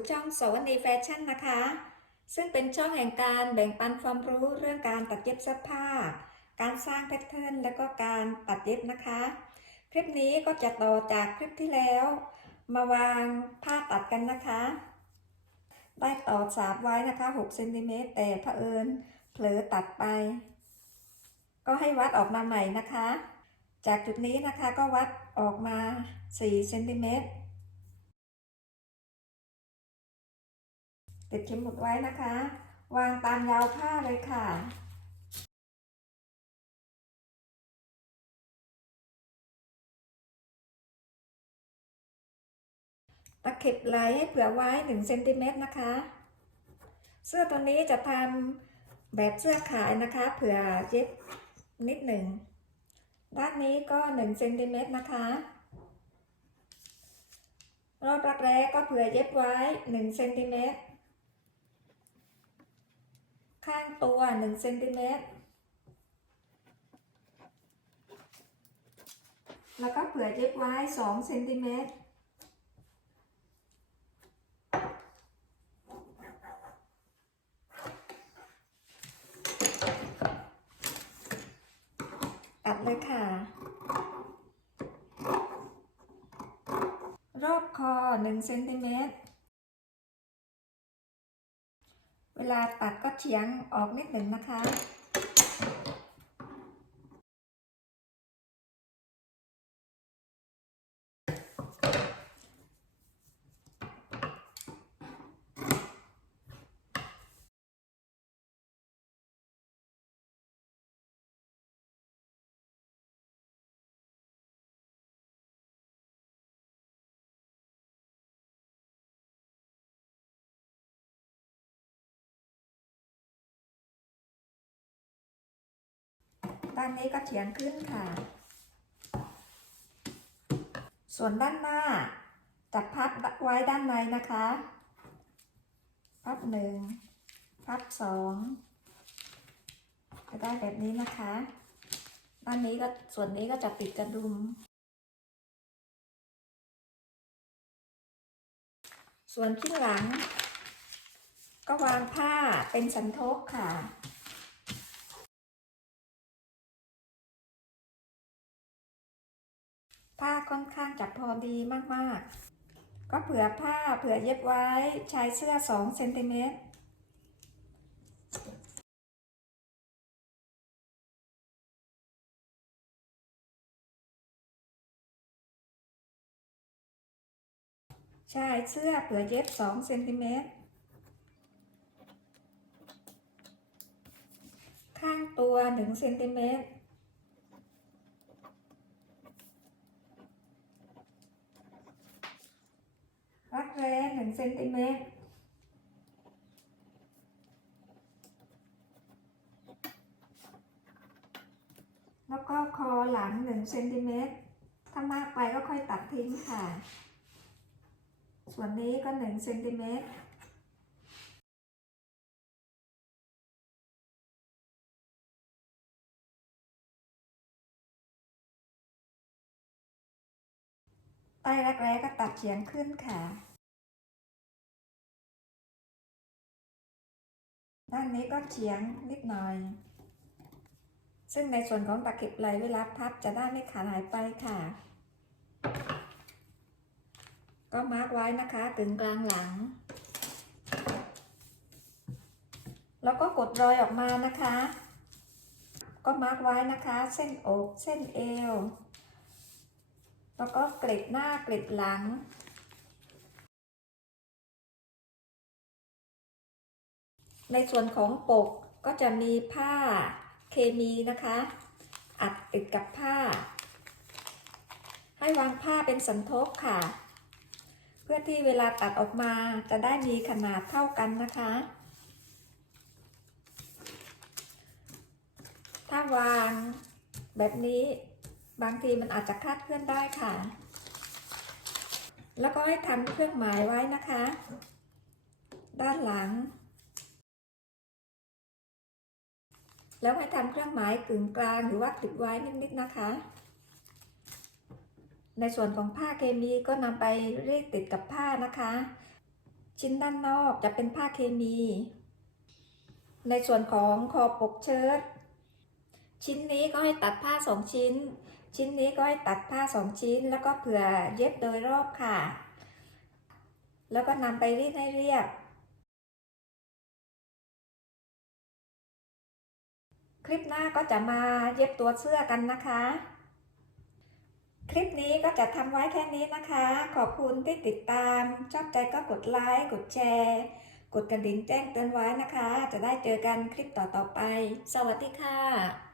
สู่ช่องสวัสดีแฟชั่นนะคะ ซึ่งเป็นช่องแห่งการแบ่งปันความรู้เรื่องการตัดเย็บเสื้อผ้า การสร้างแพทเทิร์นและก็การตัดเย็บนะคะ คลิปนี้ก็จะต่อจากคลิปที่แล้ว มาวางผ้าตัดกันนะคะ ได้ต่อสาบไว้นะคะ6เซนติเมตรแต่เผอิญเผลอตัดไป ก็ให้วัดออกมาใหม่นะคะ จากจุดนี้นะคะก็วัดออกมา4เซนติเมตร ติดเข็มหมุดไว้นะคะ วางตามยาวผ้าเลยค่ะตะเข็บไหลให้เผื่อไว้1เซนติเมตรนะคะ เสื้อตัวนี้จะทำแบบเสื้อขายนะคะ เผื่อเย็บนิดหนึ่ง ด้านนี้ก็1เซนติเมตรนะคะรอบรักแร้ก็เผื่อเย็บไว้1เซนติเมตร ข้างตัว1เซนติเมตร แล้วก็เผื่อเย็บไว้2เซนติเมตร ตัดเลยค่ะ รอบคอ1เซนติเมตร เวลาตัด เฉียงออกนิดหนึ่งนะคะ ด้านนี้ก็เฉียงขึ้นค่ะ ส่วนด้านหน้า จับพับไว้ด้านในนะคะ พับหนึ่ง พับสองจะได้แบบนี้นะคะ ด้านนี้ก็ส่วนนี้ก็จะติดกระดุม ส่วนที่หลัง ก็วางผ้าเป็นสันทกค่ะ ค่อนข้างจะพอดีมากๆ ก็เผื่อผ้าเผื่อเย็บไว้ชายเสื้อ2เซนติเมตรชายเสื้อเผื่อเย็บ2เซนติเมตร ข้างตัว1เซนติเมตร แร้หนึ่งเซนติเมตรแล้วก็คอหลังหนึ่งเซนติเมตรถ้ามากไปก็ค่อยตัดทิ้งค่ะ ส่วนนี้ก็หนึ่งเซนติเมตรใต้รักแร้ก็ตัดเฉียงขึ้นค่ะ ด้านนี้ก็เฉียงนิดหน่อย ซึ่งในส่วนของตะเข็บไหลเวลาพับจะได้ไม่ขาดหายไปค่ะ ก็มาร์กไว้นะคะถึงกลางหลัง แล้วก็กดรอยออกมานะคะ ก็มาร์กไว้นะคะ เส้นอก เส้นเอว แล้วก็เกล็ดหน้าเกล็ดหลัง ในส่วนของปกก็จะมีผ้าเคมีนะคะ อัดติดกับผ้า ให้วางผ้าเป็นสันทบค่ะ เพื่อที่เวลาตัดออกมาจะได้มีขนาดเท่ากันนะคะ ถ้าวางแบบนี้บางทีมันอาจจะคลาดเคลื่อนได้ค่ะ แล้วก็ให้ทำเครื่องหมายไว้นะคะ ด้านหลัง แล้วให้ทำเครื่องหมายกึ่งกลางหรือว่าติดไว้นิดๆนะคะ ในส่วนของผ้าเคมีก็นำไปรีดติดกับผ้านะคะ ชิ้นด้านนอกจะเป็นผ้าเคมี ในส่วนของคอปกเชิ้ตชิ้นนี้ก็ให้ตัดผ้าสองชิ้น ชิ้นนี้ก็ให้ตัดผ้าสองชิ้น แล้วก็เผื่อเย็บโดยรอบค่ะ แล้วก็นำไปรีดให้เรียบ ลิปหน้าก็จะมาเย็บตัวเสื้อกันนะคะ คลิปนี้ก็จะทำไว้แค่นี้นะคะ ขอบคุณที่ติดตาม ชอบใจก็กดไลค์ กดแชร์ กดกระดิ่งแจ้งเตือนไว้นะคะ จะได้เจอกันคลิปต่อๆไป สวัสดีค่ะ